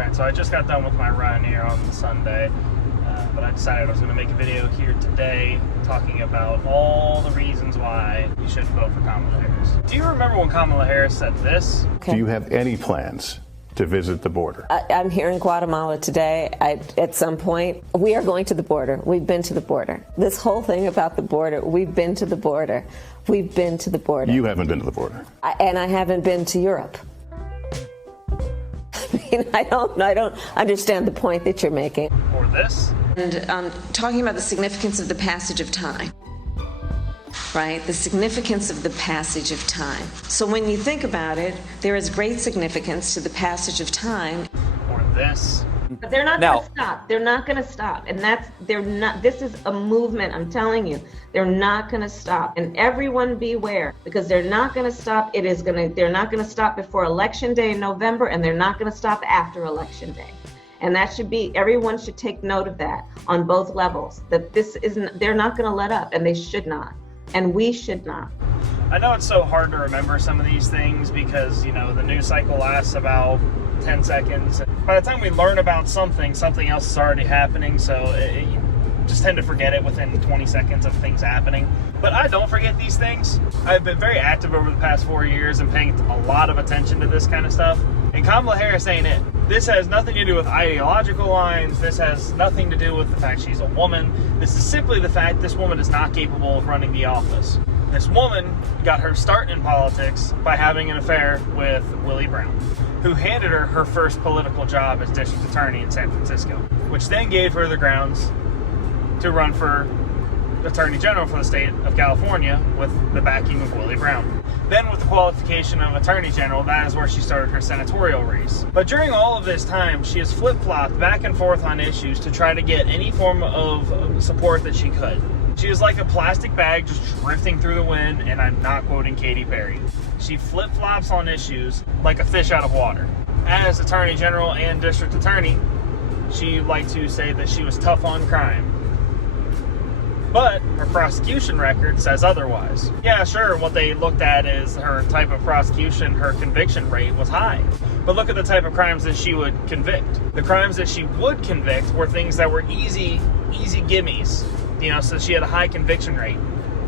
Alright, so I just got done with my run here on Sunday, but I decided I was going to make a video here today talking about all the reasons why you should vote for Kamala Harris. Do you remember when Kamala Harris said this? Okay. Do you have any plans to visit the border? I'm here in Guatemala today. At some point, we are going to the border. We've been to the border. This whole thing about the border, we've been to the border. We've been to the border. You haven't been to the border. And I haven't been to Europe. I don't understand the point that you're making. Or this? And talking about the significance of the passage of time, right? The significance of the passage of time. So when you think about it, there is great significance to the passage of time. Or this? But they're not going to stop. They're not going to stop. And this is a movement, I'm telling you. They're not going to stop. And everyone beware, because they're not going to stop. They're not going to stop before Election Day in November, and they're not going to stop after Election Day. And everyone should take note of that on both levels, that they're not going to let up, and they should not. And we should not. I know it's so hard to remember some of these things because, the news cycle lasts about 10 seconds. By the time we learn about something else is already happening, so you just tend to forget it within 20 seconds of things happening. But I don't forget these things. I've been very active over the past 4 years and paying a lot of attention to this kind of stuff. And Kamala Harris ain't it. This has nothing to do with ideological lines. This has nothing to do with the fact she's a woman. This is simply the fact this woman is not capable of running the office. This woman got her start in politics by having an affair with Willie Brown, who handed her her first political job as district attorney in San Francisco, which then gave her the grounds to run for Attorney General for the state of California with the backing of Willie Brown. Then with the qualification of Attorney General, that is where she started her senatorial race. But during all of this time, she has flip-flopped back and forth on issues to try to get any form of support that she could. She is like a plastic bag just drifting through the wind, and I'm not quoting Katy Perry. She flip-flops on issues like a fish out of water. As Attorney General and District Attorney, she liked to say that she was tough on crime. But her prosecution record says otherwise. Yeah, sure, what they looked at is her type of prosecution, her conviction rate was high. But look at the type of crimes that she would convict. The crimes that she would convict were things that were easy gimmies. So she had a high conviction rate,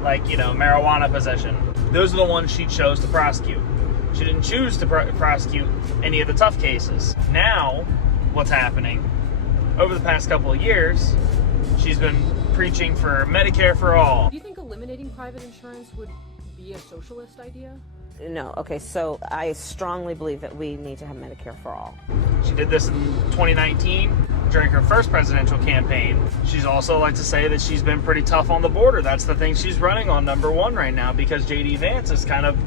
like, marijuana possession. Those are the ones she chose to prosecute. She didn't choose to prosecute any of the tough cases. Now, what's happening? Over the past couple of years, she's been preaching for Medicare for all. Do you think eliminating private insurance would be a socialist idea? No. Okay, so I strongly believe that we need to have Medicare for all. She did this in 2019 during her first presidential campaign. She's also like to say that she's been pretty tough on the border. That's the thing she's running on #1 right now because J.D. Vance is kind of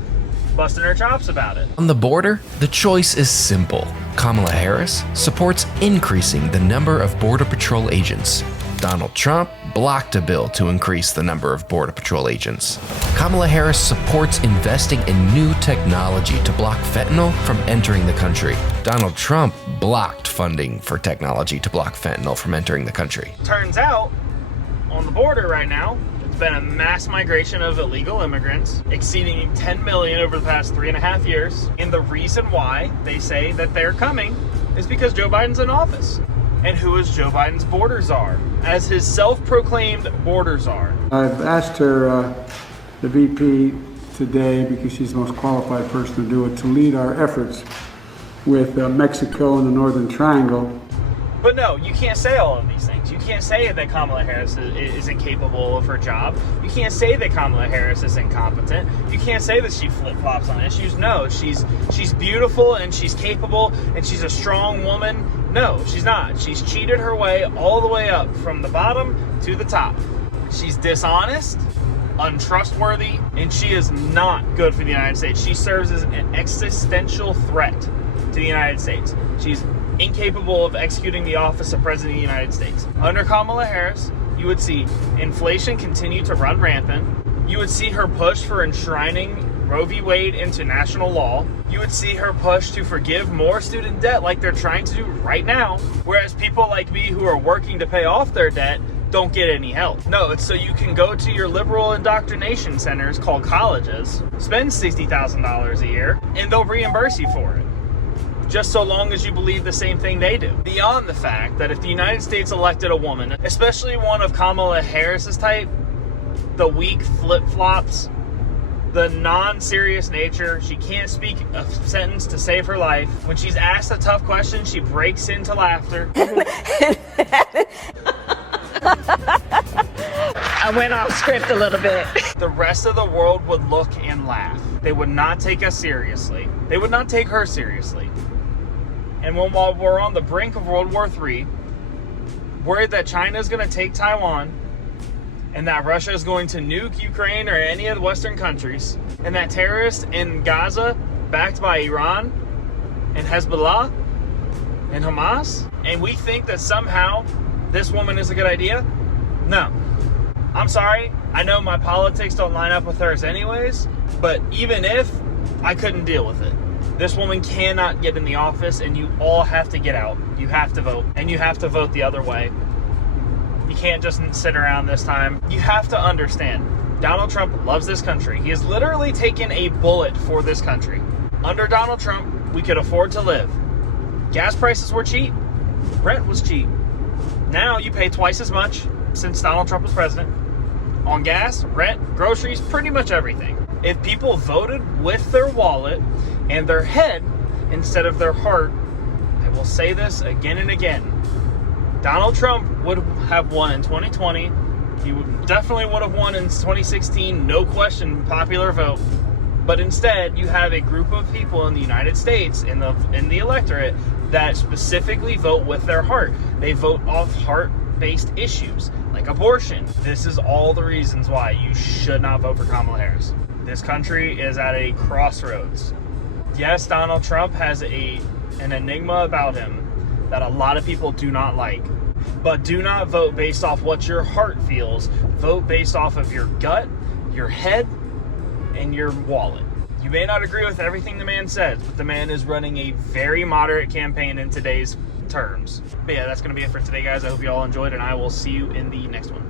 busting her chops about it. On the border, the choice is simple. Kamala Harris supports increasing the number of Border Patrol agents. Donald Trump blocked a bill to increase the number of Border Patrol agents. Kamala Harris supports investing in new technology to block fentanyl from entering the country. Donald Trump blocked funding for technology to block fentanyl from entering the country. Turns out, on the border right now, it's been a mass migration of illegal immigrants, exceeding 10 million over the past 3.5 years. And the reason why they say that they're coming is because Joe Biden's in office. And who is Joe Biden's border czar? As his self-proclaimed border czar. I've asked her, the VP today, because she's the most qualified person to do it, to lead our efforts with Mexico and the Northern Triangle. But no, you can't say all of these things. You can't say that Kamala Harris is incapable of her job. You can't say that Kamala Harris is incompetent. You can't say that she flip-flops on issues. No, she's beautiful and she's capable and she's a strong woman. No, she's not. She's cheated her way all the way up from the bottom to the top. She's dishonest, untrustworthy, and she is not good for the United States. She serves as an existential threat to the United States. She's incapable of executing the office of President of the United States. Under Kamala Harris, you would see inflation continue to run rampant. You would see her push for enshrining Roe v. Wade into national law. You would see her push to forgive more student debt like they're trying to do right now, whereas people like me who are working to pay off their debt don't get any help. No, it's so you can go to your liberal indoctrination centers called colleges, spend $60,000 a year, and they'll reimburse you for it. just so long as you believe the same thing they do. Beyond the fact that if the United States elected a woman, especially one of Kamala Harris's type, the weak flip-flops, the non-serious nature, she can't speak a sentence to save her life. When she's asked a tough question, she breaks into laughter. I went off script a little bit. The rest of the world would look and laugh. They would not take us seriously. They would not take her seriously. And while we're on the brink of World War III, worried that China is going to take Taiwan, and that Russia is going to nuke Ukraine or any of the Western countries, and that terrorists in Gaza, backed by Iran, and Hezbollah, and Hamas, and we think that somehow this woman is a good idea? No. I'm sorry, I know my politics don't line up with hers anyways, but even if, I couldn't deal with it. This woman cannot get in the office, and you all have to get out. You have to vote, and you have to vote the other way. You can't just sit around this time. You have to understand, Donald Trump loves this country. He has literally taken a bullet for this country. Under Donald Trump, we could afford to live. Gas prices were cheap. Rent was cheap. Now you pay twice as much since Donald Trump was president on gas, rent, groceries, pretty much everything. If people voted with their wallet and their head instead of their heart, I will say this again and again, Donald Trump would have won in 2020. He definitely would have won in 2016, no question, popular vote. But instead, you have a group of people in the United States, in the electorate, that specifically vote with their heart. They vote off heart-based issues, like abortion. This is all the reasons why you should not vote for Kamala Harris. This country is at a crossroads. Yes, Donald Trump has an enigma about him that a lot of people do not like. But do not vote based off what your heart feels. Vote based off of your gut, your head, and your wallet. You may not agree with everything the man says, but the man is running a very moderate campaign in today's terms. But yeah, that's going to be it for today, guys. I hope you all enjoyed, and I will see you in the next one.